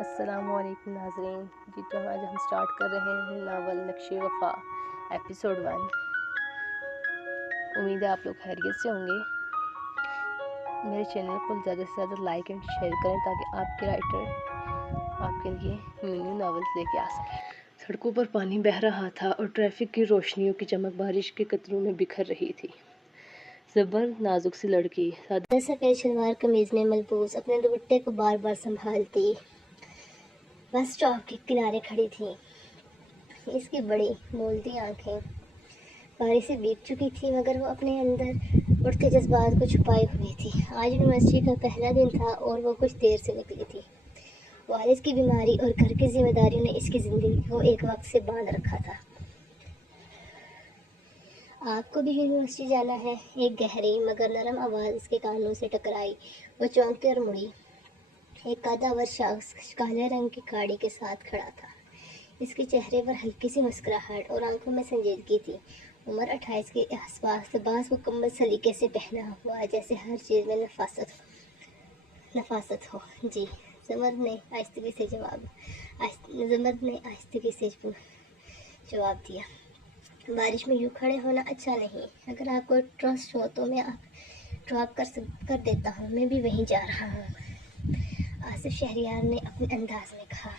السلام علیکم ناظرین جی، تو آج ہم سٹارٹ کر رہے ہیں ناول نقش وفا ایپیسوڈ 1۔ امید ہے آپ لوگ خیریت سے ہوں گے۔ میرے چینل کو زیادہ سے زیادہ لائک اینڈ شیئر کریں تاکہ آپ کے رائٹر آپ کے لیے نیو ناولز لے کے آ سکیں۔ سڑکوں پر پانی بہہ رہا تھا اور ٹریفک کی روشنیوں کی چمک بارش کے قطروں میں بکھر رہی تھی۔ زبر نازک سی لڑکی سفید شلوار قمیض میں ملبوس اپنے دوپٹے کو بار بار سنبھالتی بس اسٹاپ کے کنارے کھڑی تھی۔ اس کی بڑی بولتی آنکھیں بارش سے بھیگ چکی تھی، مگر وہ اپنے اندر اٹھتے جذبات کو چھپائے ہوئی تھی۔ آج یونیورسٹی کا پہلا دن تھا اور وہ کچھ دیر سے نکلی تھی۔ والد کی بیماری اور گھر کی ذمہ داریوں نے اس کی زندگی کو ایک وقت سے باندھ رکھا تھا۔ آپ کو بھی یونیورسٹی جانا ہے؟ ایک گہری مگر نرم آواز اس کے کانوں سے ٹکرائی۔ وہ چونکی اور مڑی۔ ایک قدور شخص کالے رنگ کی گاڑی کے ساتھ کھڑا تھا۔ اس کے چہرے پر ہلکی سی مسکراہٹ اور آنکھوں میں سنجیدگی تھی۔ عمر 28 کے آس پاس، لباس مکمل سلیقے سے پہنا ہوا جیسے ہر چیز میں نفاست ہو۔ جی، زمر نے آہستگی سے جواب دیا۔ بارش میں یوں کھڑے ہونا اچھا نہیں۔ اگر آپ کو ٹرسٹ ہو تو میں آپ ڈراپ کر دیتا ہوں، میں بھی وہیں جا رہا ہوں، آصف شہریار نے اپنے انداز میں کہا۔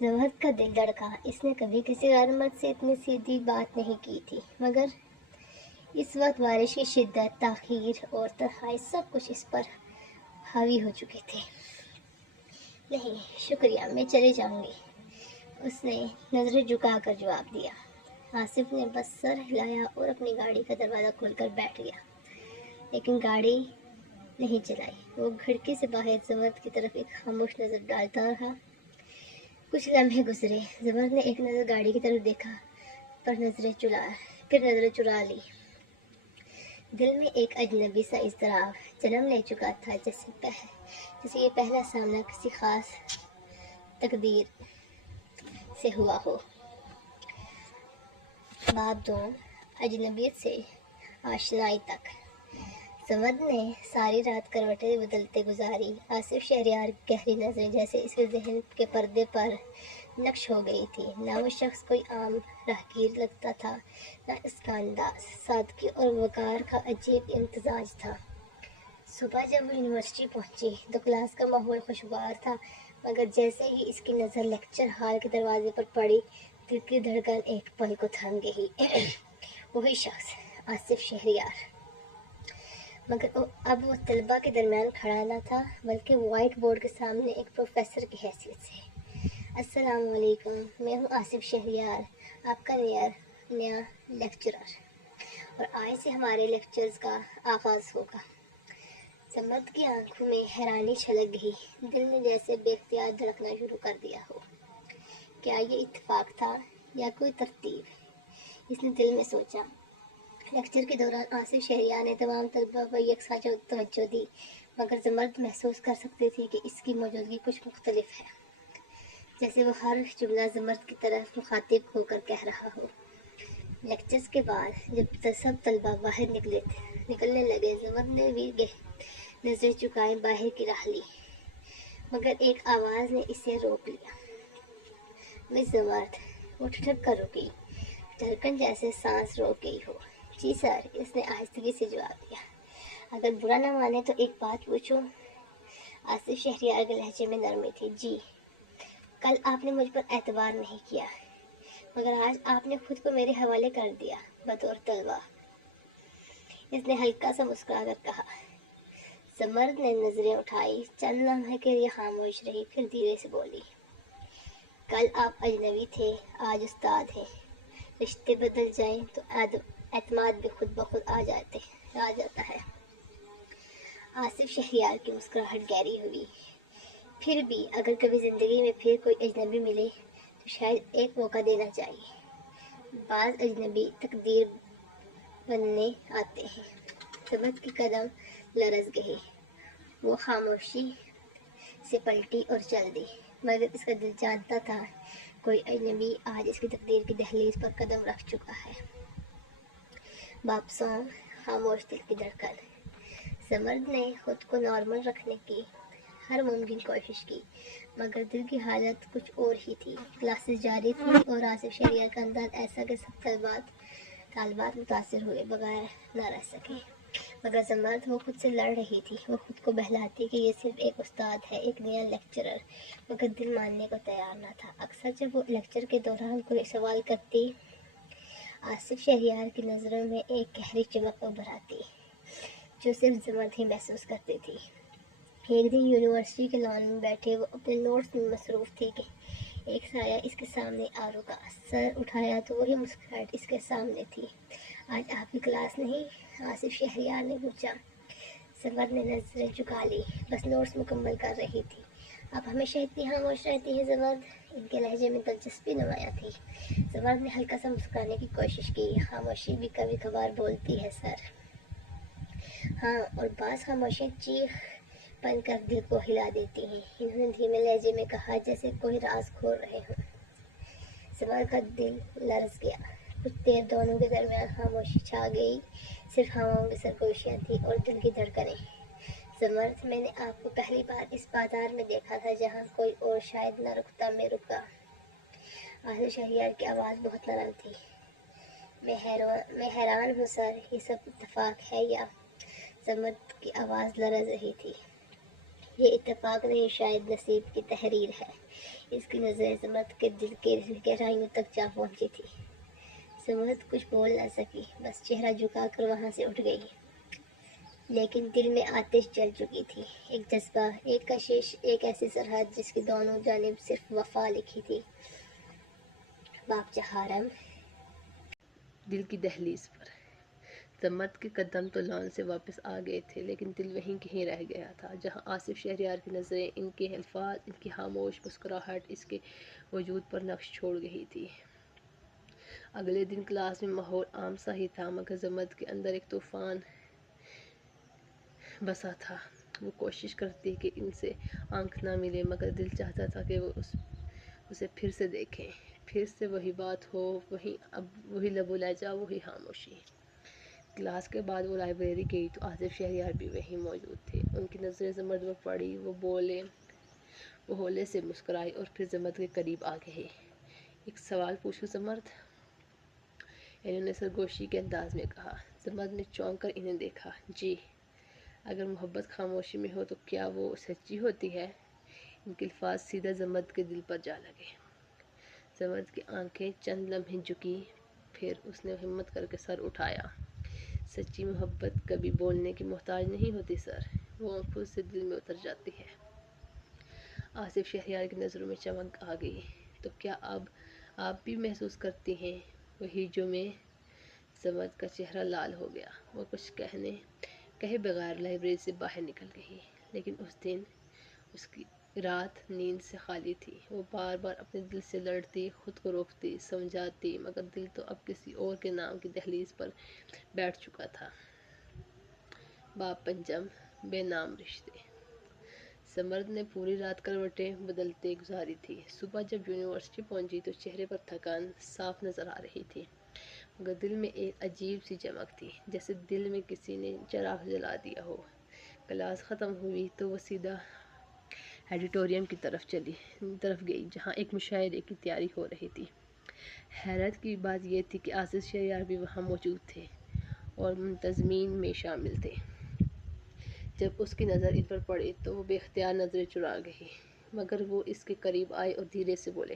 زمر کا دل دھڑکا۔ اس نے کبھی کسی غیر مرد سے اتنی سیدھی بات نہیں کی تھی، مگر اس وقت بارش کی شدت، تاخیر اور تنہائی سب کچھ اس پر حاوی ہو چکے تھے۔ نہیں شکریہ، میں چلی جاؤں گی، اس نے نظریں جھکا کر جواب دیا۔ آصف نے بس سر ہلایا اور اپنی گاڑی کا دروازہ کھول کر بیٹھ گیا، لیکن گاڑی نہیں چلائی۔ وہ کھڑکی سے باہر زمر کی طرف ایک خاموش نظر ڈالتا رہا۔ کچھ لمحے گزرے۔ زمر نے ایک نظر گاڑی کی طرف دیکھا، پھر نظریں چرا لی۔ دل میں ایک اجنبی سا اضطراب جنم لے چکا تھا، جیسے یہ پہلا سامنا کسی خاص تقدیر سے ہوا ہو۔ باب 2، اجنبیت سے آشنائی تک۔ زمر نے ساری رات کروٹیں بدلتے گزاری۔ آصف شہریار کی گہری نظریں جیسے اس کے ذہن کے پردے پر نقش ہو گئی تھی۔ نہ وہ شخص کوئی عام راہگیر لگتا تھا، نہ اس کا انداز۔ سادگی اور وقار کا عجیب امتزاج تھا۔ صبح جب وہ یونیورسٹی پہنچی تو کلاس کا ماحول خوشگوار تھا، مگر جیسے ہی اس کی نظر لیکچر ہال کے دروازے پر پڑی، دل کی دھڑکن ایک پل کو تھم گئی۔ وہی شخص، آصف شہریار، مگر اب وہ طلباء کے درمیان کھڑا نہ تھا، بلکہ وائٹ بورڈ کے سامنے ایک پروفیسر کی حیثیت سے۔ السلام علیکم، میں ہوں آصف شہریار، آپ کا نیا لیکچرر، اور آج سے ہمارے لیکچرز کا آغاز ہوگا۔ زمر کی آنکھوں میں حیرانی چھلک گئی، دل نے جیسے بے اختیار دھڑکنا شروع کر دیا ہو۔ کیا یہ اتفاق تھا یا کوئی ترتیب؟ اس نے دل میں سوچا۔ لیکچر کے دوران آصف شہریار نے تمام طلباء پر یکساں توجہ دی، مگر زمر محسوس کر سکتی تھی کہ اس کی موجودگی کچھ مختلف ہے، جیسے وہ ہر جملہ زمر کی طرف مخاطب ہو کر کہہ رہا ہو۔ لیکچرز کے بعد جب سب طلباء باہر نکلنے لگے، زمر نے بھی نظریں چکائیں باہر کی راہ لی، مگر ایک آواز نے اسے روک لیا۔ مس زمر، وہ ٹھٹک کر رکی، دھڑکن جیسے سانس روک گئی ہو۔ جی سر، اس نے آہستگی سے جواب دیا۔ اگر برا نہ مانے تو ایک بات پوچھوں؟ آصف شہریار کے لہجے میں نرمی تھی۔ جی۔ کل آپ نے مجھ پر اعتبار نہیں کیا، مگر آج آپ نے خود کو میرے حوالے کر دیا بطور طلبہ، اس نے ہلکا سا مسکرا کر کہا۔ زمر نے نظریں اٹھائی، چند لمحے کے لیے خاموش رہی، پھر دھیرے سے بولی۔ کل آپ اجنبی تھے، آج استاد ہیں۔ رشتے بدل جائیں تو اعتماد بھی خود بخود آ جاتا ہے۔ آصف شہریار کی مسکراہٹ گہری ہوئی۔ پھر بھی اگر کبھی زندگی میں پھر کوئی اجنبی ملے تو شاید ایک موقع دینا چاہیے۔ بعض اجنبی تقدیر بننے آتے ہیں۔ زمر کے قدم لرز گئے۔ وہ خاموشی سے پلٹی اور چل دی، مگر اس کا دل جانتا تھا کوئی اجنبی آج اس کی تقدیر کی دہلیز پر قدم رکھ چکا ہے۔ باپسوں، خاموش دل کی دھڑکن۔ زمر نے خود کو نارمل رکھنے کی ہر ممکن کوشش کی، مگر دل کی حالت کچھ اور ہی تھی۔ کلاسز جاری تھی اور آصف شہریار کا انداز ایسا کہ سب طالبات متاثر ہوئے بغیر نہ رہ سکے۔ مگر زمرد وہ خود سے لڑ رہی تھی، وہ خود کو بہلاتی کہ یہ صرف ایک استاد ہے، ایک نیا لیکچرر، مگر دل ماننے کو تیار نہ تھا۔ اکثر جب وہ لیکچر کے دوران کوئی سوال کرتی، آصف شہریار کی نظروں میں ایک گہری چمک ابھر آتی جو صرف زمرد ہی محسوس کرتی تھی۔ ایک دن یونیورسٹی کے لان میں بیٹھے وہ اپنے نوٹس میں مصروف تھی کہ ایک سایہ اس کے سامنے آ رکا۔ سر اٹھایا تو وہی مسکراہٹ اس کے سامنے تھی۔ آج آپ کی کلاس نہیں؟ آصف شہریار نے پوچھا۔ زمرد نے نظریں جھکا لی، بس نوٹس مکمل کر رہی تھی۔ آپ ہمیشہ اتنی خاموش رہتی ہیں زمرد؟ ان کے لہجے میں دلچسپی نمایاں تھی۔ زمرد نے ہلکا سا مسکرانے کی کوشش کی۔ خاموشی بھی کبھی کبھار بولتی ہے سر۔ ہاں، اور بعض خاموشیاں چیخ بن کر دل کو ہلا دیتی ہیں، انہوں نے دھیمے لہجے میں کہا، جیسے کوئی راز کھول رہے ہوں۔ زمرد کا دل لرز گیا۔ کچھ دیر دونوں کے درمیان خاموشی چھا گئی، صرف ہواؤں کی سرگوشیاں تھیں اور دل کی دھڑکنیں۔ زمرد، میں نے آپ کو پہلی بار اس بازار میں دیکھا تھا جہاں کوئی اور شاید نہ رکتا، میں رکا۔ آصف شہریار کی آواز بہت نرم تھی۔ میں حیران ہوں سر، یہ سب اتفاق ہے یا؟ زمرد کی آواز لرز رہی تھی۔ یہ اتفاق نہیں، شاید نصیب کی تحریر ہے۔ اس کی نظریں زمرد کے دل کے گہرائیوں تک جا پہنچی تھی۔ زمرد کچھ بول نہ سکی، بس چہرہ جھکا کر وہاں سے اٹھ گئی۔ لیکن دل میں آتش جل چکی تھی، ایک جذبہ، ایک کشش، ایک ایسی سرحد جس کی دونوں جانب صرف وفا لکھی تھی۔ باب چہارم۔ دل کی دہلیز پر زمرد کے قدم تو لان سے واپس آ گئے تھے، لیکن دل وہیں کہیں رہ گیا تھا جہاں آصف شہریار کی نظریں، ان کے الفاظ، ان کی خاموش مسکراہٹ اس کے وجود پر نقش چھوڑ گئی تھی۔ اگلے دن کلاس میں ماحول عام سا ہی تھا، مگر زمرد کے اندر ایک طوفان بسا تھا۔ وہ کوشش کرتی کہ ان سے آنکھ نہ ملے، مگر دل چاہتا تھا کہ وہ اسے پھر سے دیکھیں، پھر سے وہی بات ہو، وہی لب و لہجہ، وہی خاموشی۔ کلاس کے بعد وہ لائبریری گئی تو آصف شہریار بھی وہیں موجود تھے۔ ان کی نظریں زمرد پر پڑی، وہ ہولے سے مسکرائے اور پھر زمرد کے قریب آ گئے۔ ایک سوال پوچھوں زمرد؟ انہوں نے سرگوشی کے انداز میں کہا۔ زمرد نے چونک کر انہیں دیکھا۔ جی۔ اگر محبت خاموشی میں ہو تو کیا وہ سچی ہوتی ہے؟ ان کے الفاظ سیدھا زمرد کے دل پر جا لگے۔ زمرد کی آنکھیں چند لمحے جھکی، پھر اس نے ہمت کر کے سر اٹھایا۔ سچی محبت کبھی بولنے کی محتاج نہیں ہوتی سر، وہ آنکھوں سے دل میں اتر جاتی ہے۔ آصف شہریار کی نظروں میں چمک آ گئی۔ تو کیا اب آپ بھی محسوس کرتی ہیں وہی جو میں؟ زمرد کا چہرہ لال ہو گیا۔ وہ کچھ کہے بغیر لائبریری سے باہر نکل گئی، لیکن اس دن اس کی رات نیند سے خالی تھی۔ وہ بار بار اپنے دل سے لڑتی، خود کو روکتی، سمجھاتی، مگر دل تو اب کسی اور کے نام کی دہلیز پر بیٹھ چکا تھا۔ باب پنجم، بے نام رشتے۔ زمرد نے پوری رات کروٹیں بدلتے گزاری تھی۔ صبح جب یونیورسٹی پہنچی تو چہرے پر تھکان صاف نظر آ رہی تھی، مگر دل میں ایک عجیب سی چمک تھی، جیسے دل میں کسی نے چراغ جلا دیا ہو۔ کلاس ختم ہوئی تو وہ سیدھا ایڈیٹوریم کی طرف گئی جہاں ایک مشاعرے کی تیاری ہو رہی تھی۔ حیرت کی بات یہ تھی کہ آصف شہریار بھی وہاں موجود تھے اور منتظمین میں شامل تھے۔ جب اس کی نظر ان پر پڑی تو وہ بے اختیار نظریں چرا گئی، مگر وہ اس کے قریب آئے اور دھیرے سے بولے،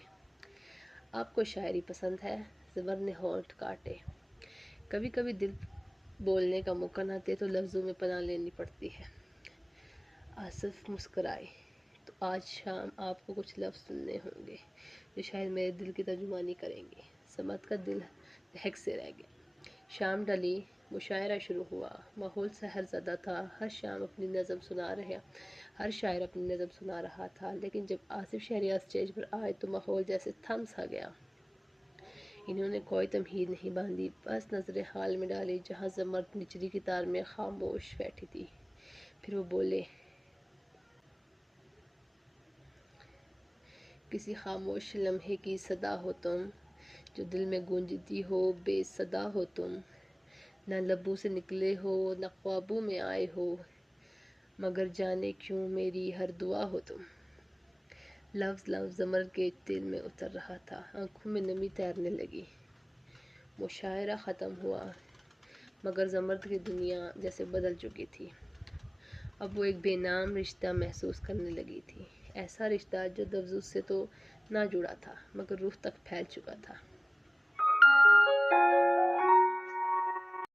آپ کو شاعری پسند ہے؟ زمرد نے ہونٹ کاٹے۔ کبھی کبھی دل بولنے کا موقع نہ دے تو لفظوں میں پناہ لینی پڑتی ہے۔ آصف مسکرائے۔ تو آج شام آپ کو کچھ لفظ سننے ہوں گے جو شاید میرے دل کی ترجمانی کریں گے۔ زمرد کا دل دہک سے رہ گیا۔ شام ڈلی، مشاعرہ شروع ہوا۔ ماحول سحر زدہ تھا، ہر شاعر اپنی نظم سنا رہا تھا، لیکن جب آصف شہریار اسٹیج پر آئے تو ماحول جیسے تھم سا گیا۔ انہوں نے کوئی تمہید نہیں باندھی، بس نظریں حال میں ڈالی جہاں زمرد نچلی قطار میں خاموش بیٹھی تھی۔ پھر وہ بولے، کسی خاموش لمحے کی صدا ہو تم، جو دل میں گونجتی ہو، بے صدا ہو تم، نہ لبوں سے نکلے ہو، نہ خوابوں میں آئے ہو، مگر جانے کیوں میری ہر دعا ہو تم۔ لفظ لفظ زمرد کے دل میں اتر رہا تھا، آنکھوں میں نمی تیرنے لگی۔ مشاعرہ ختم ہوا مگر زمرد کی دنیا جیسے بدل چکی تھی۔ اب وہ ایک بے نام رشتہ محسوس کرنے لگی تھی، ایسا رشتہ جو لفظوں سے تو نہ جڑا تھا مگر روح تک پھیل چکا تھا۔